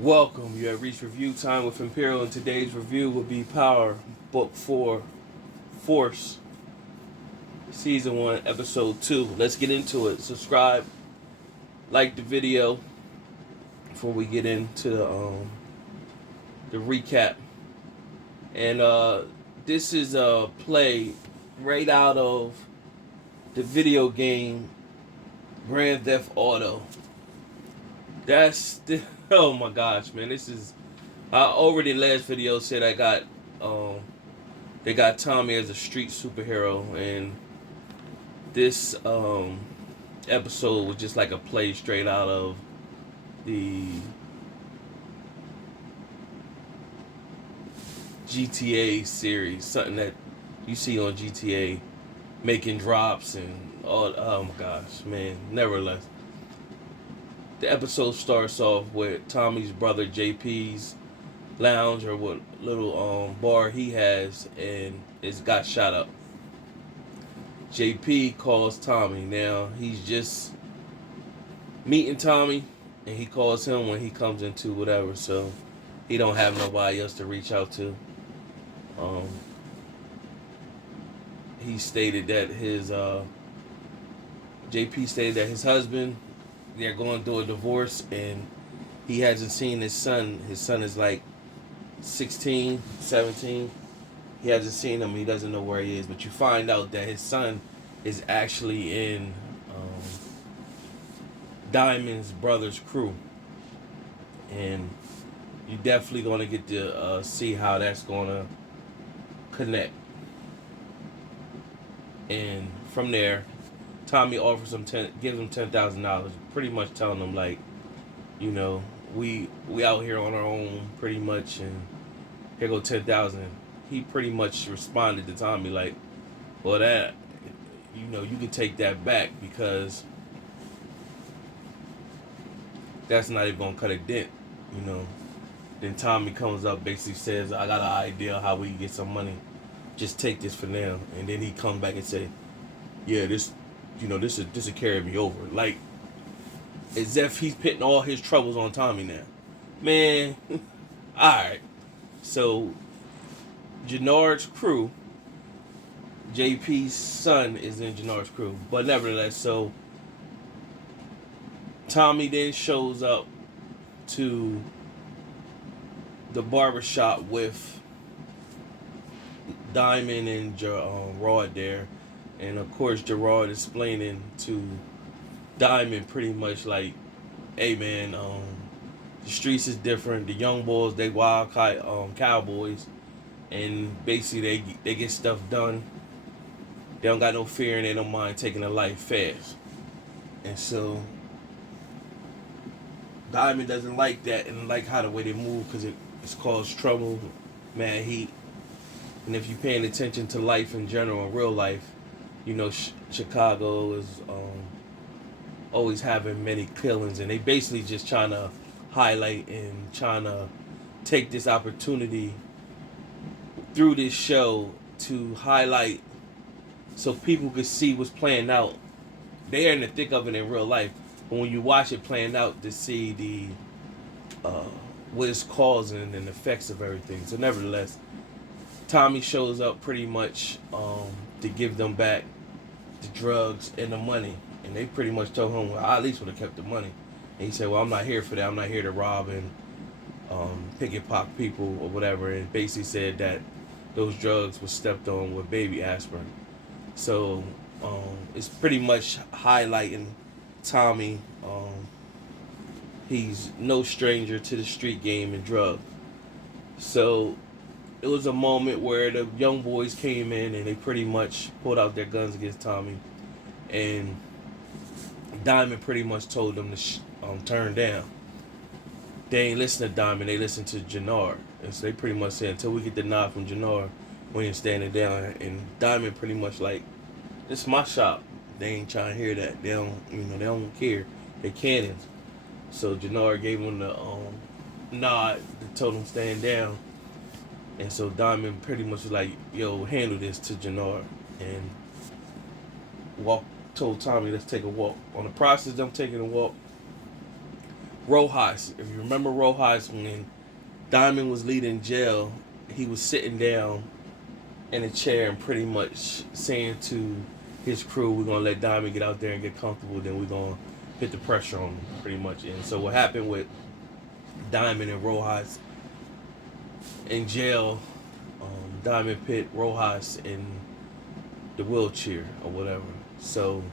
Welcome. You have reached review time with Imperial, and today's review will be Power Book 4 Force Season 1 Episode 2. Let's get into it. Subscribe, like the video before we get into the recap. And this is a play right out of the video game Grand Theft Auto. That's the, oh my gosh, man! This is I already last video said I got they got Tommy as a street superhero, and this episode was just like a play straight out of the GTA series, something that you see on GTA, making drops and all. Oh my gosh, man! Nevertheless, the episode starts off with Tommy's brother JP's lounge, or what little bar he has, and it's got shot up. JP calls Tommy. Now he's just meeting Tommy, and he calls him when he comes into whatever. So he don't have nobody else to reach out to. Um, he stated that his JP stated that his husband, they're going through a divorce, and he hasn't seen his son. His son is like 16, 17. He hasn't seen him. He doesn't know where he is. But you find out that his son is actually in Diamond's brother's crew. And you're definitely going to get to see how that's going to connect. And from there, Tommy offers him gives him $10,000, pretty much telling him like, you know, we out here on our own pretty much, and here go 10,000. He pretty much responded to Tommy like, well, that, you know, you can take that back because that's not even gonna cut a dent, you know. Then Tommy comes up, basically says, I got an idea how we can get some money. Just take this for now. And then he comes back and say, yeah, this, you know, this will carry me over. Like, as if he's putting all his troubles on Tommy now. Man, alright. So, Jannard's crew, JP's son is in Jannard's crew. But nevertheless, so Tommy then shows up to the barbershop with Diamond and Gerard there. And of course, Gerard explaining to Diamond pretty much like, hey man, the streets is different. The young boys, they wild cowboys, and basically they get stuff done. They don't got no fear, and they don't mind taking a life fast. And so Diamond doesn't like that, and like how the way they move, because it's caused trouble, mad heat. And if you're paying attention to life in general, in real life, you know Chicago is always having many killings, and they basically just trying to highlight and trying to take this opportunity through this show to highlight so people could see what's playing out. They are in the thick of it in real life, but when you watch it playing out, to see the what it's causing and the effects of everything. So nevertheless, Tommy shows up pretty much to give them back the drugs and the money. And they pretty much told him, well, I at least would have kept the money. And he said, well, I'm not here for that. I'm not here to rob and picket people or whatever. And basically said that those drugs were stepped on with baby aspirin. So it's pretty much highlighting Tommy. He's no stranger to the street game and drug. So it was a moment where the young boys came in and they pretty much pulled out their guns against Tommy, and Diamond pretty much told them to turn down. They ain't listen to Diamond, they listen to Jannard. And so they pretty much said, until we get the nod from Jannard, we ain't standing down. And Diamond pretty much like, this is my shop. They ain't trying to hear that. They don't, you know, they don't care. They cannons. So Jannard gave him the nod, told him stand down. And so Diamond pretty much was like, yo, handle this to Jannard. And told Tommy, let's take a walk. On the process of them taking a walk, Rojas. If you remember Rojas, when Diamond was leading jail, he was sitting down in a chair and pretty much saying to his crew, "We're gonna let Diamond get out there and get comfortable. Then we're gonna put the pressure on him, pretty much." And so what happened with Diamond and Rojas in jail? Diamond put Rojas in the wheelchair or whatever. So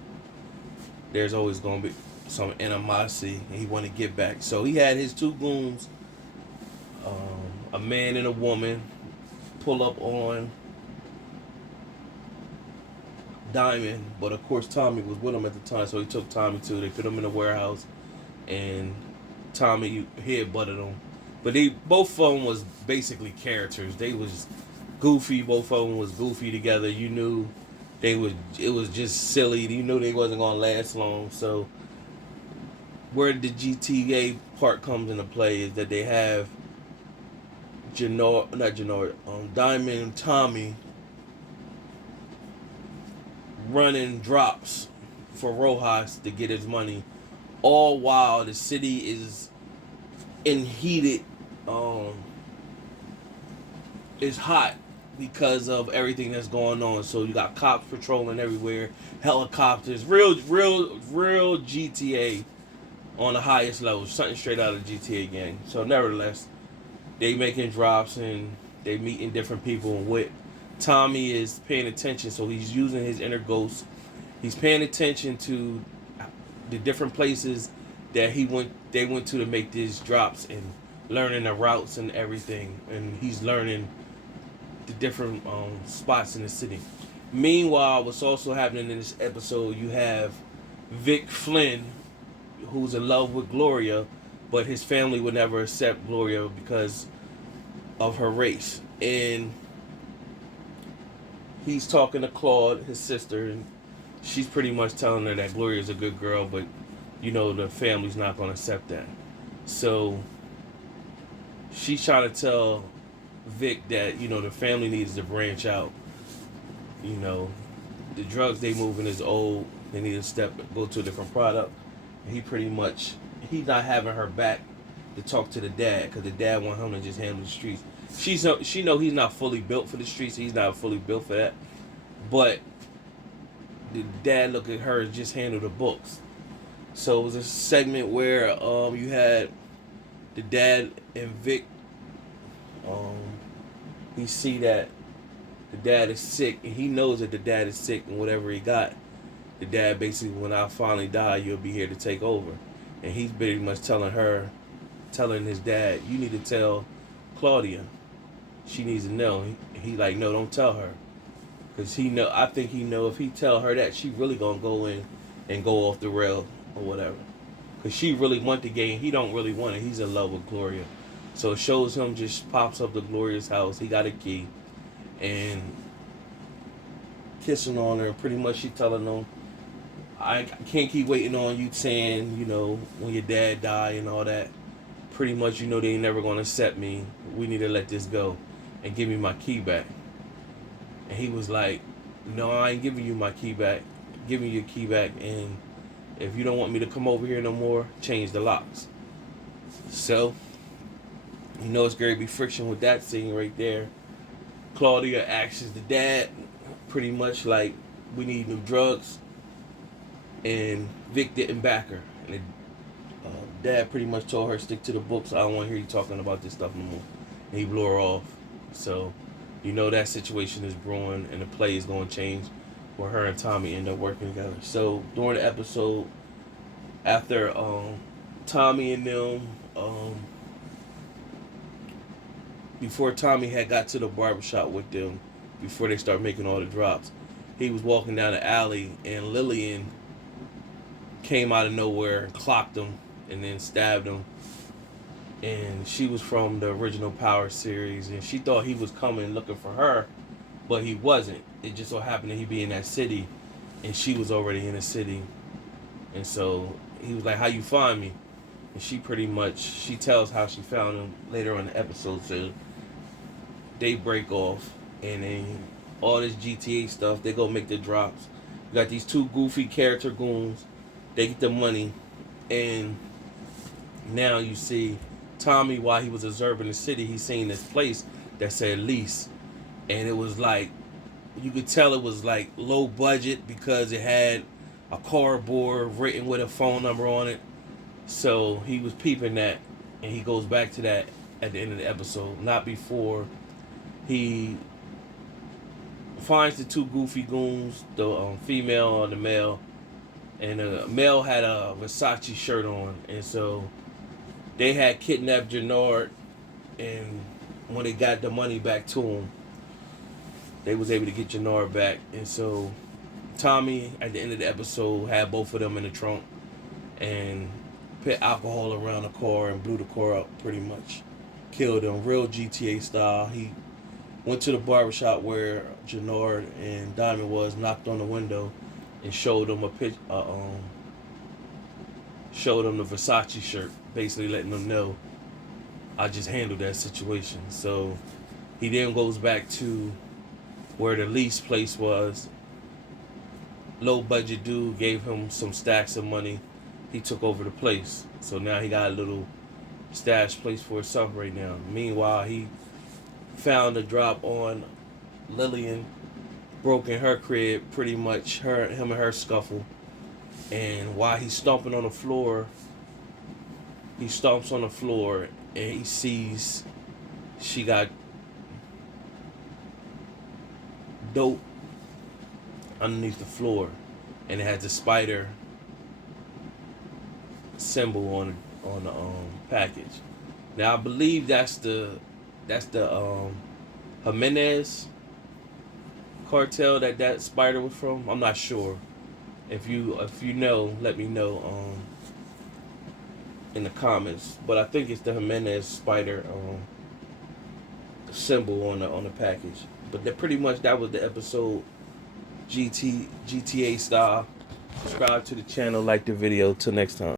there's always gonna be some animosity, and he want to get back. So he had his two goons, a man and a woman, pull up on Diamond, but of course Tommy was with him at the time, so he took Tommy too. They put him in a warehouse, and Tommy headbutted him. But they both of them was basically characters. They was goofy. Both of them was goofy together. You knew they was. It was just silly. You knew they wasn't gonna last long. So where the GTA part comes into play is that they have Diamond and Tommy running drops for Rojas to get his money, all while the city is in heated, is hot because of everything that's going on. So you got cops patrolling everywhere, helicopters, real GTA on the highest level, something straight out of the GTA game. So nevertheless, they making drops and they meeting different people, and with Tommy is paying attention, so he's using his inner ghost. He's paying attention to the different places that they went to make these drops, and learning the routes and everything, and he's learning the different spots in the city. Meanwhile, what's also happening in this episode, you have Vic Flynn, who's in love with Gloria, but his family would never accept Gloria because of her race. And he's talking to Claude, his sister, and she's pretty much telling her that Gloria's a good girl, but the family's not going to accept that. So she's trying to tell Vic that the family needs to branch out. The drugs they moving is old. They need to go to a different product. And he's not having her back to talk to the dad, because the dad want him to just handle the streets. She know he's not fully built for the streets. He's not fully built for that. But the dad look at her and just handle the books. So it was a segment where you had the dad and Vic. He see that the dad is sick, and he knows that the dad is sick, and whatever he got, the dad basically, when I finally die, you'll be here to take over. And he's pretty much telling his dad, you need to tell Claudia. She needs to know. He like, no, don't tell her. Because I think he know if he tell her that, she really going to go in and go off the rail or whatever. Because she really want the game. He don't really want it. He's in love with Gloria. So it shows him just pops up to Gloria's house. He got a key. And kissing on her. Pretty much she telling him, I can't keep waiting on you saying, when your dad died and all that. Pretty much, they ain't never going to accept me. We need to let this go and give me my key back. And he was like, no, I ain't giving you my key back. Give me your key back. And if you don't want me to come over here no more, change the locks. So, it's going to be friction with that scene right there. Claudia asks the dad pretty much like, we need new drugs. And Vic didn't back her. And dad pretty much told her, stick to the books. I don't want to hear you talking about this stuff no more. And he blew her off. So, that situation is brewing, and the play is going to change where her and Tommy end up working together. So, during the episode, after Tommy and them, before Tommy had got to the barbershop with them, before they start making all the drops, he was walking down the alley, and Lillian came out of nowhere and clocked him and then stabbed him. And she was from the original Power series, and she thought he was coming looking for her, but he wasn't. It just so happened that he'd be in that city, and she was already in the city. And so he was like, how you find me? And she tells how she found him later on in the episode. So they break off, and then all this GTA stuff, they go make the drops. You got these two goofy character goons. They get the money, and Now you see Tommy, while he was observing the city, he seen this place that said lease, and it was like, you could tell it was like low budget because it had a cardboard written with a phone number on it. So he was peeping that, and he goes back to that at the end of the episode, not before he finds the two goofy goons, the female and the male, and the male had a Versace shirt on, and so they had kidnapped Jannard, and when they got the money back to him, they was able to get Jannard back, and so Tommy at the end of the episode had both of them in the trunk and put alcohol around the car and blew the car up pretty much. Killed them, real GTA style. He went to the barbershop where Jannard and Diamond was, knocked on the window, and showed them showed them the Versace shirt, basically letting them know, I just handled that situation. So he then goes back to where the lease place was. Low budget dude gave him some stacks of money. He took over the place. So now he got a little stash place for himself right now. Meanwhile, he found a drop on Lillian, broke in her crib, pretty much him and her scuffle. And while he's stomping on the floor, he stomps on the floor and he sees she got dope underneath the floor, and it has the spider symbol on the package. Now I believe that's the Jimenez cartel that spider was from. I'm not sure. If you know, let me know in the comments. But I think it's the Jimenez spider symbol on the package. But that was the episode. GTA style. Subscribe to the channel, like the video. Till next time.